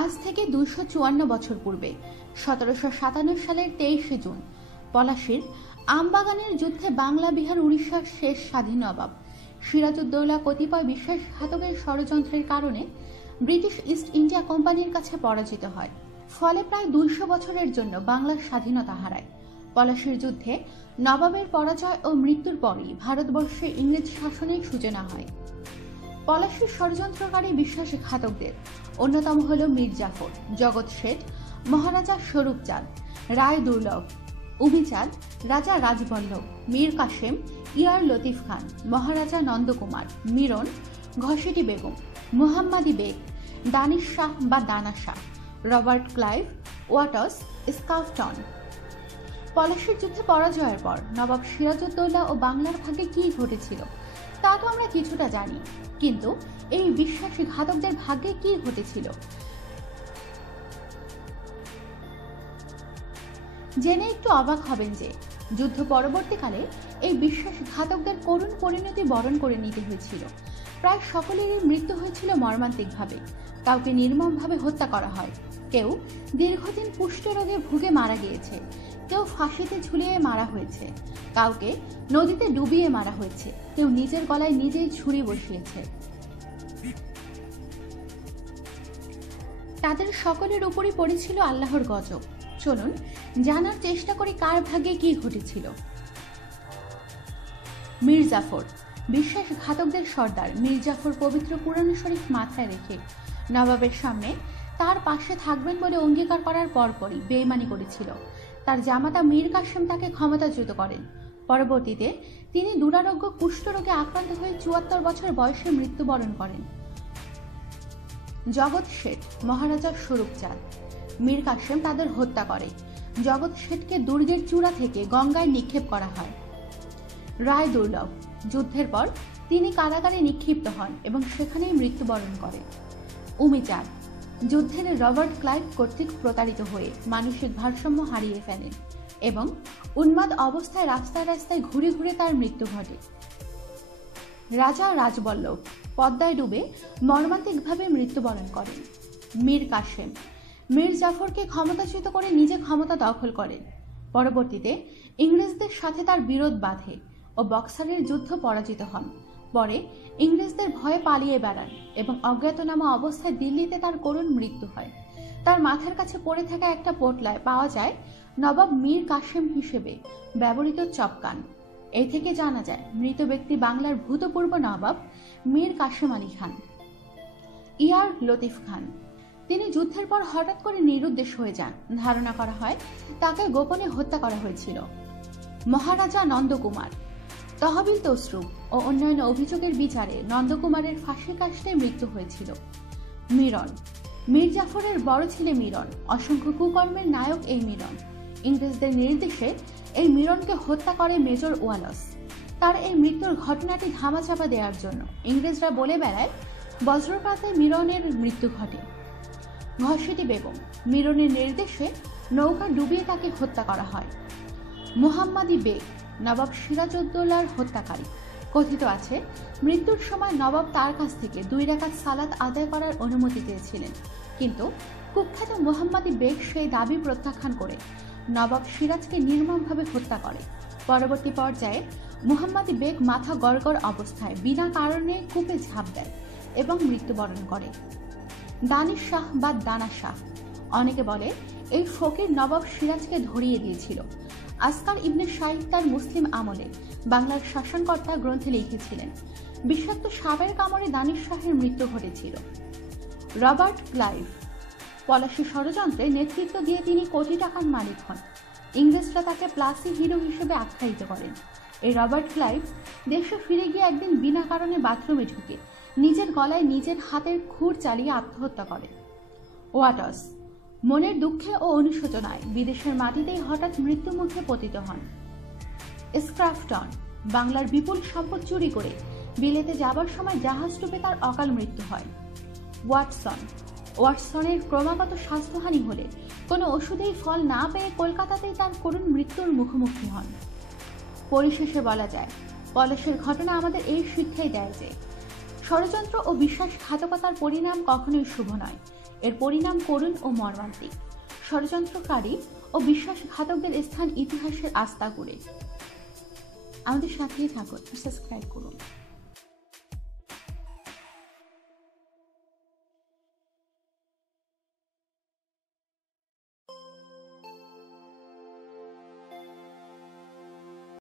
আজ থেকে দুইশো চুয়ান্ন বছর পূর্বে, সতেরোশো সাতান্ন সালের তেইশে জুন। পলাশির আমবাগানের যুদ্ধে বাংলা, বিহার, উড়িষ্যার শেষ স্বাধীন নবাব। সিরাজউদ্দৌলা কতিপয় বিশ্বাসঘাতকের ষড়যন্ত্রের কারণে ব্রিটিশ ইস্ট ইন্ডিয়া কোম্পানির কাছে পরাজিত হয়। ফলে প্রায় দুইশো বছরের জন্য বাংলার স্বাধীনতা হারায়। পলাশির যুদ্ধে নবাবের পরাজয় ও মৃত্যুর পরই ভারতবর্ষে ইংরেজ শাসনের সূচনা হয়। পলাশির ষড়যন্ত্রকারী বিশ্বাসঘাতকদের অন্যতম হল মীর জাফর জগৎ শেঠ, মহারাজা স্বরূপচাঁদ, রায় দুর্লভ উমিচাঁদ রাজা রাজবল্লভ, মীর কাশেম ইয়ার লতিফ খান, মহারাজা নন্দকুমার, মিরন ঘসেটি বেগম, মুহাম্মাদি বেগ, দানিশ শাহ বা Dana Shah, Robert Clive, Watts, Scrafton. পলাশির যুদ্ধে পরাজয়ের পর নবাব সিরাজউদ্দৌলা ও বাংলার ভাগে কী ঘটেছিল? তা তো আমরা কিছুটা জানি। কিন্তু এই বিশ্বাসী ঘাতকদের ভাগ্যে কি ঘটেছিল? জেনে একটু অবাক হবেন যে যুদ্ধ পরবর্তীকালে এই বিশ্বাসঘাতকদের করুণ পরিণতি বরণ করে নিতে হয়েছিল। প্রায় সকলেরই মৃত্যু হয়েছিল মর্মান্তিকভাবে। কাউকে নির্মমভাবে হত্যা করা হয়। কেউ দীর্ঘদিন পুষ্ট রোগে ভুগে মারা গিয়েছে। ফাঁসিতে ঝুলিয়ে মারা হয়েছে। কাউকে নদীতে ডুবিয়ে মারা হয়েছে। কেউ নিজের গলায় নিজেই ছুরি বসিয়েছে। তাদের সকলের উপরই পড়েছিল আল্লাহর গজব। চলুন, জানার চেষ্টা করি কার ভাগে কি ঘটেছিল। মির্জাফর জাফর বিশ্বাসঘাতকদের সর্দার মীর জাফর পবিত্র পুরাণ শরীফ মাথায় রেখে নবাবের সামনে তার পাশে থাকবেন বলে অঙ্গীকার করার পরপরই বেইমানি করেছিল। তার জামাতা মীর কাসেম তাকে ক্ষমতাচ্যুত করেন। পরবর্তীতে তিনি দুরারোগ্য কুষ্ঠরোগে আক্রান্ত হয়ে চুয়াত্তর বছর বয়সে মৃত্যুবরণ করেন। জগৎ শেঠ, মহারাজা স্বরূপচাঁদ। মীর কাসেম তাদের হত্যা করে। জগৎ শেঠকে দুর্গের চূড়া থেকে গঙ্গায় নিক্ষেপ করা হয়। রায় দুর্লভ। যুদ্ধের পর তিনি কারাগারে নিক্ষিপ্ত হন এবং সেখানেই মৃত্যুবরণ করেন। উমিচাঁদ। যুদ্ধের রবার্ট ক্লাইভ কর্তৃক প্রতারিত হয়ে মানসিক ভারসাম্য হারিয়ে ফেলেন এবং উন্মাদ অবস্থায় রাস্তায় রাস্তায় ঘুরে ঘুরে তার মৃত্যু ঘটে। রাজা রাজবল্লভ পদ্মায় ডুবে মর্মান্তিকভাবে মৃত্যুবরণ করেন। মীর কাশেম মীর জাফরকে ক্ষমতাচ্যুত করে নিজে ক্ষমতা দখল করেন। পরবর্তীতে ইংরেজদের সাথে তার বিরোধ বাঁধে ও বক্সারের যুদ্ধ পরাজিত হন। পরে ইংরেজদের ভয়ে পালিয়ে বেড়ান এবং অজ্ঞাতনামা অবস্থায় দিল্লিতে তার করুণ মৃত্যু হয়। তার মাথার কাছে পড়ে থাকা একটা পোটলায় পাওয়া যায় নবাব মীর কাসেম হিসেবে ব্যবহৃত চপকান। এই থেকে জানা যায়, মৃত ব্যক্তি বাংলার ভূতপূর্ব নবাব মীর কাসেম আলী খান। ইয়ার লতিফ খান। তিনি যুদ্ধের পর হঠাৎ করে নিরুদ্দেশ হয়ে যান। ধারণা করা হয়, তাকে গোপনে হত্যা করা হয়েছিল। মহারাজা নন্দকুমার তহবিল তসরুপ ও অন্যান্য অভিযোগের বিচারে নন্দকুমারের ফাঁসি কাশতে মৃত্যু হয়েছিল। মিরন। মীর জাফরের বড় ছেলে মিরন, অসংখ্য কুকর্মের নায়ক এই মিরন। ইংরেজদের নির্দেশে এই মিরনকে হত্যা করে মেজর ওয়ালস। তার এই মৃত্যুর ঘটনাটি ধামাচাপা দেওয়ার জন্য ইংরেজরা বলে বেড়ায়, বজ্রপাতে মিরনের মৃত্যু ঘটে। ঘসেটি বেগম, মিরনের নির্দেশে নৌকা ডুবিয়ে তাকে হত্যা করা হয়। মুহাম্মাদি বেগ নবাব সিরাজউদ্দৌলার হত্যাকারী। কথিত আছে, মৃত্যুর সময় নবাব তার কাছ থেকে দুই রাকাত সালাত আদায় করার অনুমতি চেয়েছিলেন। কিন্তু কুখ্যাত মোহাম্মদী বেগ সেই দাবি প্রত্যাখ্যান করে নবাব সিরাজকে নির্মমভাবে হত্যা করে। পরবর্তী পর্যায়ে মুহাম্মদী বেগ মাথা গড়গড় অবস্থায় বিনা কারণে কূপে ঝাঁপ দেয় এবং মৃত্যুবরণ করে। দানিশ শাহ বা দানা শাহ, অনেকে বলে এই ফকির নবাব সিরাজকে ধরিয়ে দিয়েছিল। আসকার ইবনে শাহিদ তার মুসলিম আমলে বাংলার শাসনকর্তা গ্রন্থে লিখেছিলেন, বিষাক্ত সাপের কামড়ে দানিশ শাহের মৃত্যু ঘটেছিল। রবার্ট ক্লাইভ, পলাশি ষড়যন্ত্রে নেতৃত্ব দিয়ে তিনি কোটি টাকার মালিক হন। ইংরেজরা তাকে প্লাসি হিরো হিসেবে আখ্যায়িত করেন। এই রবার্ট ক্লাইভ দেশে ফিরে গিয়ে একদিন বিনা কারণে বাথরুমে ঢুকে নিজের গলায় নিজের হাতের খুর চালিয়ে আত্মহত্যা করে ওয়াটস মনের দুঃখে ও অনুশোচনায় বিদেশের মাটিতেই হঠাৎ মৃত্যুমুখে পতিত হন। স্ক্রাফটন, বাংলার বিপুল সম্পদ চুরি করে বিলেতে যাবার সময় জাহাজ ডুবে তার অকাল মৃত্যু হয়। ওয়াটসন, ওয়াটসনের ক্রমাগত স্বাস্থ্যহানি হলে কোনো ওষুধেই ফল না পেয়ে কলকাতাতেই তার করুণ মৃত্যুর মুখোমুখি হন। পরিশেষে বলা যায়, পলাশের ঘটনা আমাদের এই শিক্ষাই দেয় যে, ষড়যন্ত্র ও বিশ্বাসঘাতকতার পরিণাম কখনোই শুভ নয়। এর পরিণাম করুণ ও মর্মান্তিক। ষড়যন্ত্রকারী ও বিশ্বাসঘাতকদের স্থান ইতিহাসের আস্থা করে। আমাদের সাথেই থাকুন সাবস্ক্রাইব করুন।